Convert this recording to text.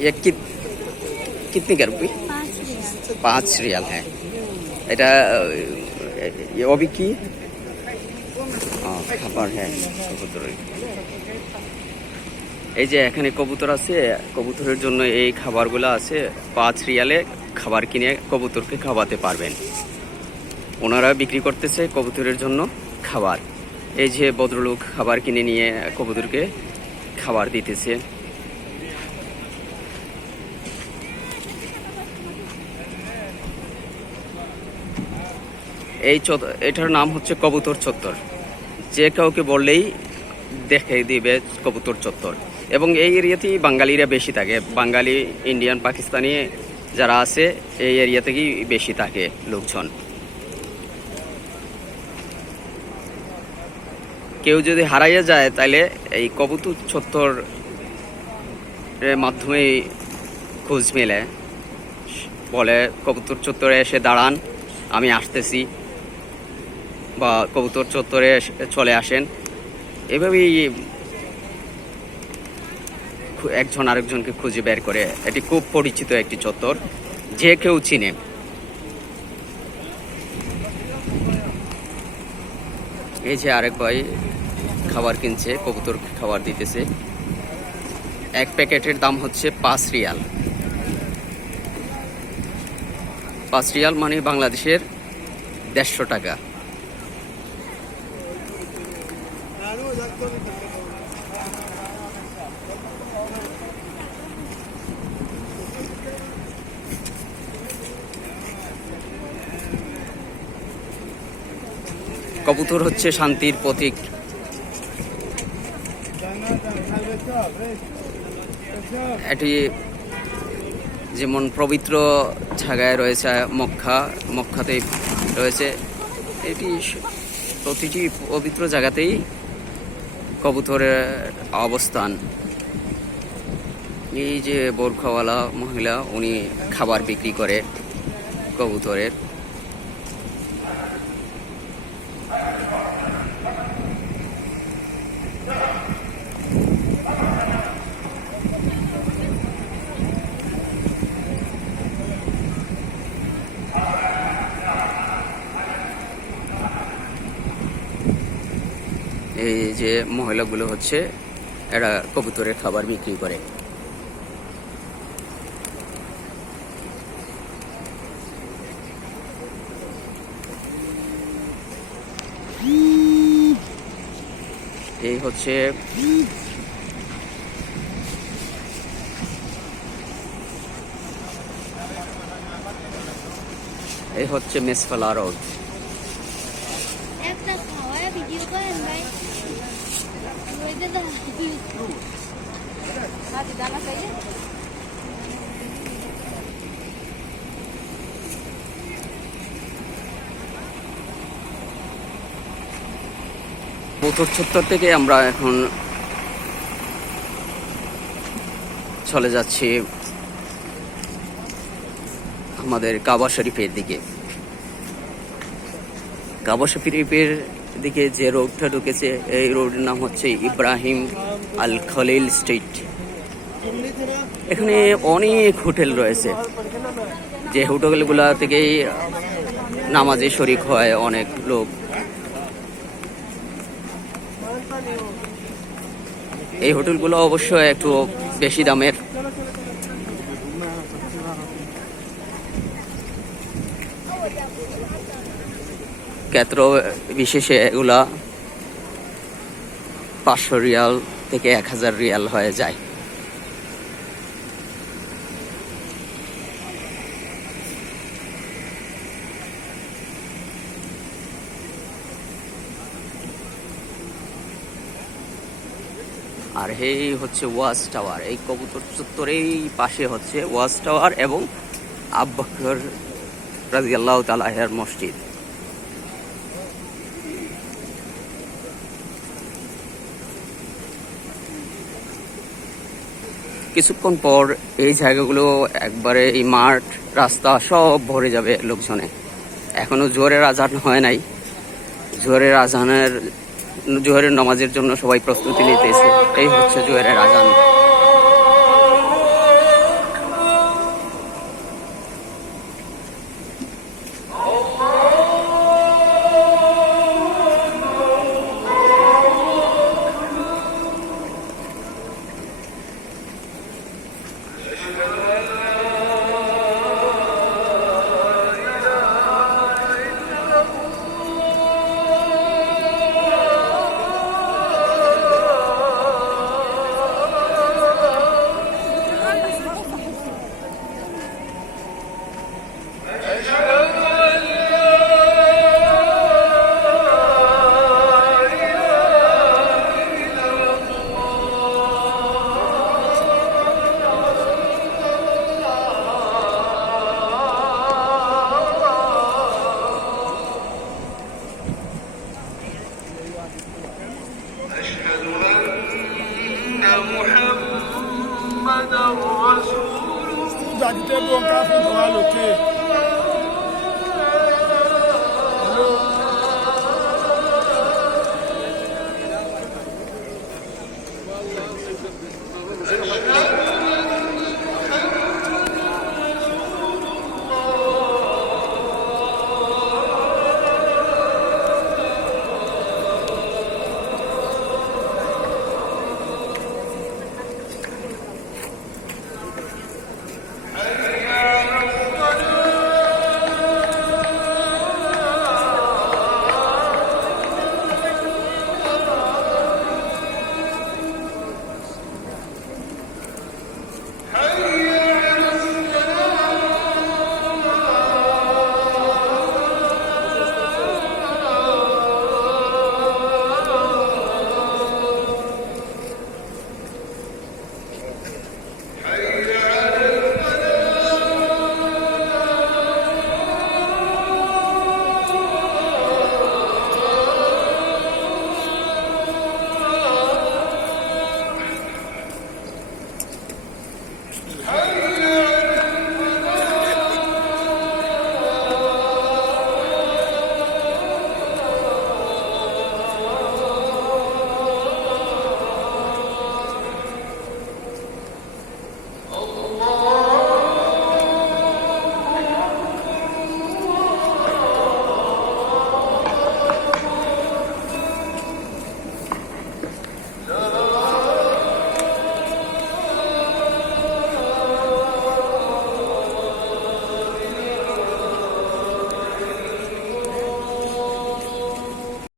ये कितने का रुपये? 5 रियाल है। এটা অবি কি খাবার হ্যাঁ কবুতরের। এই যে এখানে কবুতর আছে, কবুতরের জন্য এই খাবারগুলো আছে। 5 রিয়ালে খাবার কিনে কবুতরকে খাওয়াতে পারবেন। ওনারা বিক্রি করতেছে কবুতরের জন্য খাবার। এই যে ভদ্রলোক খাবার কিনে নিয়ে কবুতরকে খাবার দিতেছে। এটার নাম হচ্ছে কবুতর চত্বর। যে কাউকে বললেই দেখে দিবে কবুতর চত্বর। এবং এই এরিয়াতেই বাঙালিরা বেশি থাকে। বাঙালি, ইন্ডিয়ান, পাকিস্তানি যারা আছে এই এরিয়া থেকেই বেশি থাকে লোকজন। কেউ যদি হারাইয়া যায় তাহলে এই কবুতর চত্বর মাধ্যমে খোঁজ মেলে, বলে কবুতর চত্বরে এসে দাঁড়ান, আমি আসতেছি, বা কবুতর চত্বরে চলে আসেন। এভাবেই একজন আরেকজনকে খুঁজে বের করে। এটি খুব পরিচিত একটি চত্বর, যে কেউ চিনে। এই যে আরেক ভাই খাবার কিনছে, কবুতর খাবার দিতেছে। এক প্যাকেটের দাম হচ্ছে 5 রিয়াল। 5 রিয়াল মানে বাংলাদেশের 150 টাকা। কবুতর হচ্ছে শান্তির প্রতীক। এটি যেমন পবিত্র জায়গায় রয়েছে মক্কাতেই রয়েছে। এটি প্রতিটি পবিত্র জায়গাতেই কবুতরের অবস্থান। এই যে বোরখাওয়ালা মহিলা, উনি খাবার বিক্রি করে কবুতরের। এই যে মহিলাগুলো হচ্ছে এরা কবুতরের খাবার বিক্রি করে। এই হচ্ছে মেসফালা রোড। কবুতর চত্বর থেকে আমরা এখন চলে যাচ্ছি আমাদের কাবা শরীফের দিকে। কাবা শরীফের দিকে যে রোডটা ঢুকেছে, এই রোডের নাম হচ্ছে ইব্রাহিম আল খলিল স্ট্রিট। এখানে অনেক হোটেল রয়েছে, যে হোটেলগুলা থেকেই নামাজে শরিক হয় অনেক লোক। এই হোটেলগুলো অবশ্য একটু বেশি দামের। ক্ষেত্র বিশেষে এগুলা 500 রিয়াল থেকে 1000 রিয়াল হয়ে যায়। আর এই হচ্ছে ওয়াচ টাওয়ার। এই কবুতর চত্বরের পাশে হচ্ছে ওয়াচ টাওয়ার এবং আবু বকর রাদিয়াল্লাহু তাআলা এর মসজিদ। কিছুক্ষণ পর এই জায়গাগুলো একবারে, এই মাঠ, রাস্তা সব ভরে যাবে লোকজনে। এখনো জোহরের আজান হয় নাই। জোহরের নামাজের জন্য সবাই প্রস্তুতি নিতেছে। এই হচ্ছে জোহরের আজান। محمدا رسول الله.